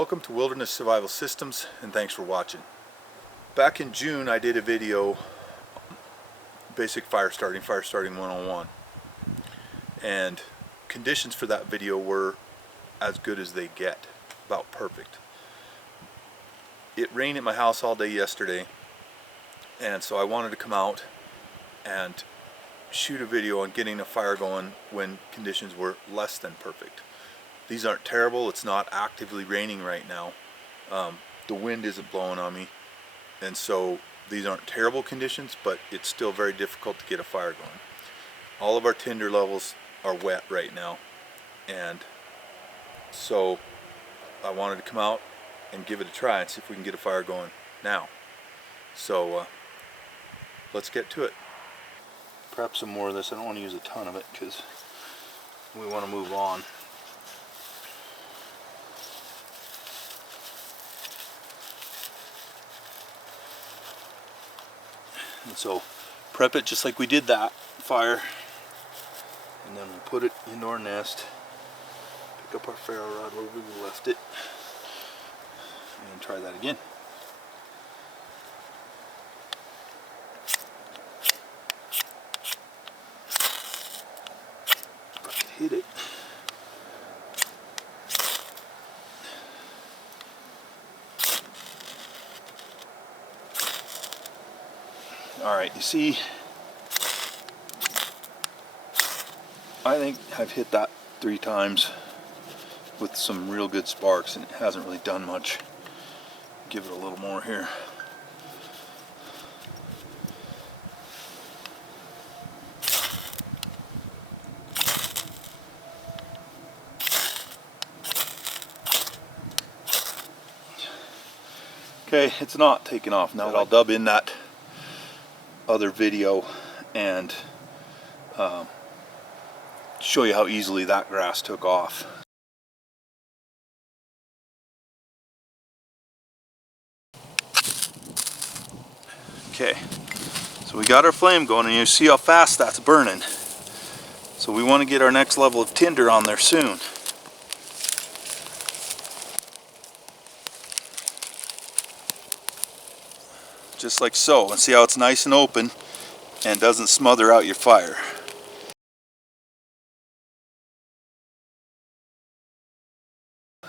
Welcome to Wilderness Survival Systems, and thanks for watching. Back in June I did a video, basic fire starting 101, and conditions for that video were as good as they get, about perfect. It rained at my house all day yesterday, and so I wanted to come out and shoot a video on getting a fire going when conditions were less than perfect. These aren't terrible. It's not actively raining right now. The wind isn't blowing on me, and so these aren't terrible conditions, but it's still very difficult to get a fire going. All of our tinder levels are wet right now, and so I wanted to come out and give it a try and see if we can get a fire going now. So let's get to it. Prep some more of this. I don't want to use a ton of it because we want to move on. And so prep it just like we did that fire, and then we'll put it into our nest, pick up our ferro rod where we left it, and try that again. If I could hit it. Alright, you see, I think I've hit that 3 times with some real good sparks, and it hasn't really done much. Give it a little more here. Okay, it's not taking off. Now I'll dub in that other video and show you how easily that grass took off. Okay, so we got our flame going, and you see how fast that's burning. So we want to get our next level of tinder on there soon. Just like so, and see how it's nice and open and doesn't smother out your fire.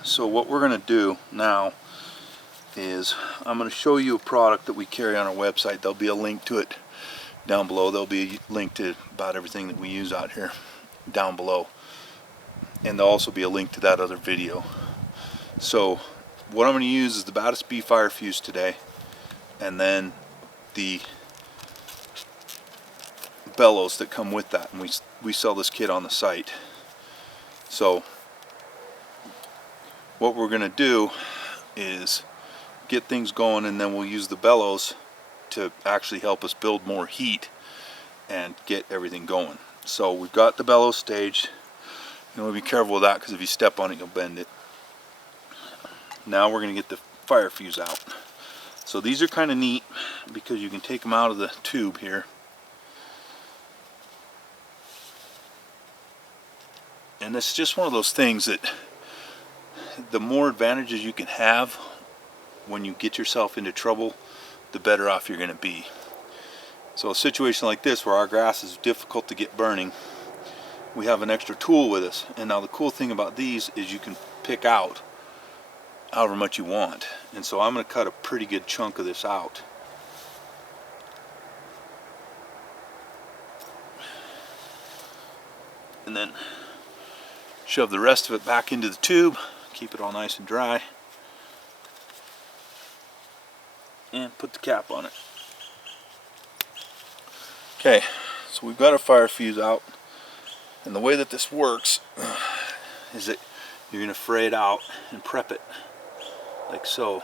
So what we're going to do now is I'm going to show you a product that we carry on our website. There'll be a link to it down below. There'll be a link to about everything that we use out here down below, and there'll also be a link to that other video. So what I'm going to use is the Battis B fire fuse today, and then the bellows that come with that, and we sell this kit on the site. So what we're going to do is get things going, and then we'll use the bellows to actually help us build more heat and get everything going. So we've got the bellows staged. You want to be careful with that, because if you step on it you'll bend it. Now we're going to get the fire fuse out. So these are kind of neat because you can take them out of the tube here, and it's just one of those things that the more advantages you can have when you get yourself into trouble, the better off you're going to be. So a situation like this where our grass is difficult to get burning, we have an extra tool with us. And now the cool thing about these is you can pick out however much you want. And so I'm going to cut a pretty good chunk of this out. And then shove the rest of it back into the tube, keep it all nice and dry, and put the cap on it. Okay, so we've got our fire fuse out, and the way that this works is that you're going to fray it out and prep it like so.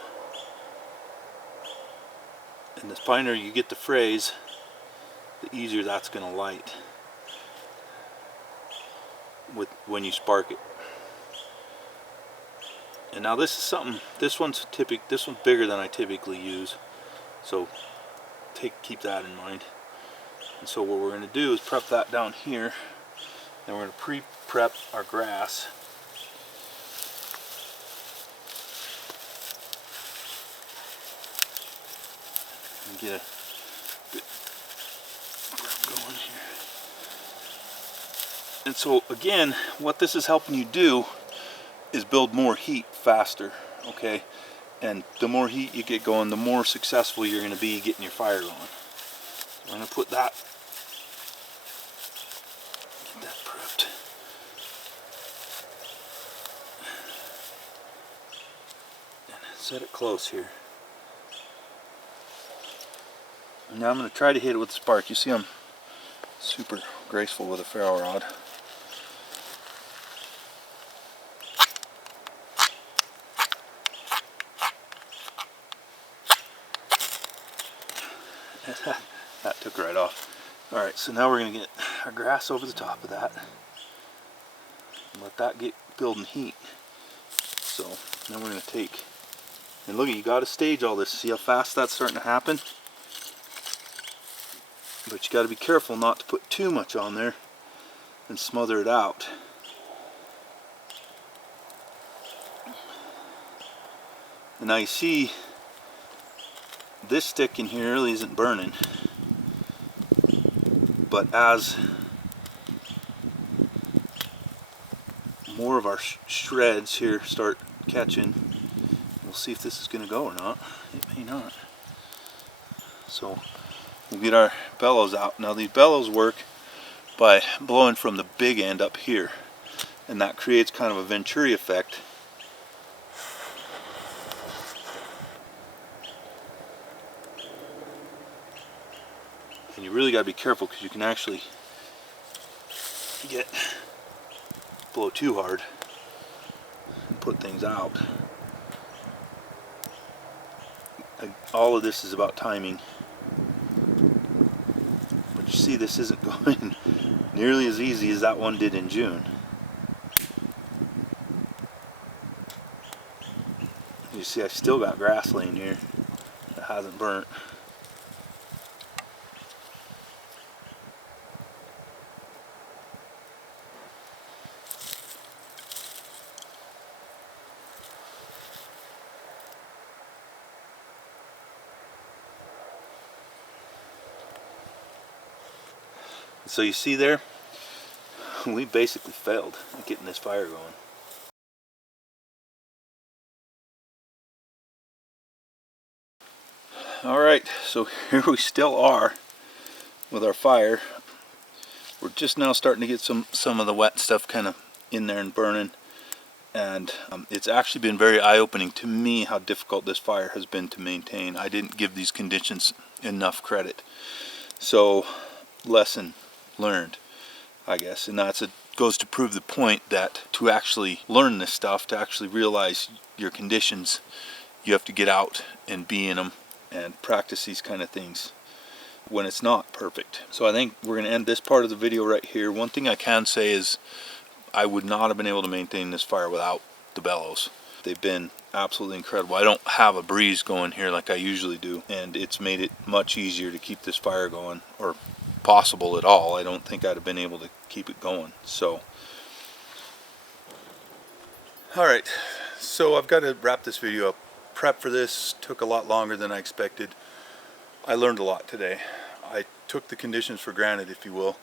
And the finer you get the frays, the easier that's going to light when you spark it. And now this is something, this one's bigger than I typically use, so keep that in mind. And so what we're going to do is prep that down here, and we're going to pre-prep our grass And get a bit going here. And so again, what this is helping you do is build more heat faster, okay? And the more heat you get going, the more successful you're going to be getting your fire going. So I'm going to put that, get that prepped. And set it close here. And now I'm going to try to hit it with the spark. You see I'm super graceful with a ferro rod. That took right off. Alright, so now we're going to get our grass over the top of that. And let that get building heat. So now we're going to take, and look, you got to stage all this. See how fast that's starting to happen? But you got to be careful not to put too much on there and smother it out. And now you see this stick in here really isn't burning, but as more of our shreds here start catching, we'll see if this is going to go or not. It may not. So we'll get our bellows out. Now these bellows work by blowing from the big end up here, and that creates kind of a Venturi effect. And you really got to be careful because you can actually blow too hard and put things out. All of this is about timing. But you see, this isn't going nearly as easy as that one did in June. You see, I still got grass laying here that hasn't burnt. So you see there, we basically failed at getting this fire going. Alright, so here we still are with our fire. We're just now starting to get some of the wet stuff kind of in there and burning. And it's actually been very eye-opening to me how difficult this fire has been to maintain. I didn't give these conditions enough credit. So, lesson learned, I guess. And that's goes to prove the point that to actually learn this stuff, to actually realize your conditions, you have to get out and be in them and practice these kind of things when it's not perfect. So I think we're going to end this part of the video right here. One thing I can say is I would not have been able to maintain this fire without the bellows. They've been absolutely incredible. I don't have a breeze going here like I usually do, and it's made it much easier to keep this fire going, or possible at all. I don't think I'd have been able to keep it going. So alright, so I've got to wrap this video up. Prep for this took a lot longer than I expected. I learned a lot today. I took the conditions for granted, if you will.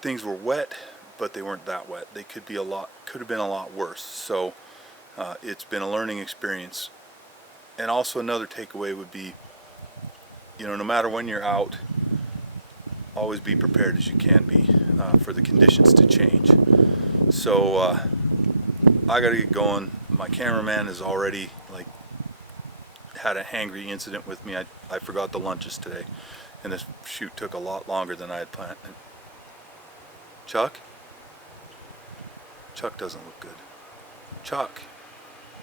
Things were wet, but they weren't that wet. They could have been a lot worse. So it's been a learning experience. And also another takeaway would be, no matter when you're out, always be prepared as you can be for the conditions to change. So I gotta get going. My cameraman has already had a hangry incident with me. I forgot the lunches today, and this shoot took a lot longer than I had planned. Chuck? Chuck doesn't look good. Chuck,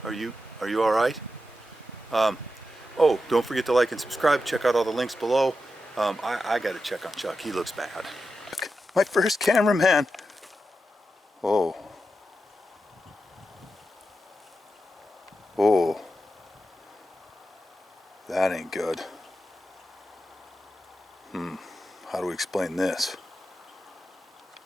are you all right? Oh, don't forget to like and subscribe. Check out all the links below. I got to check on Chuck. He looks bad. My first cameraman. Oh. Oh. That ain't good. How do we explain this?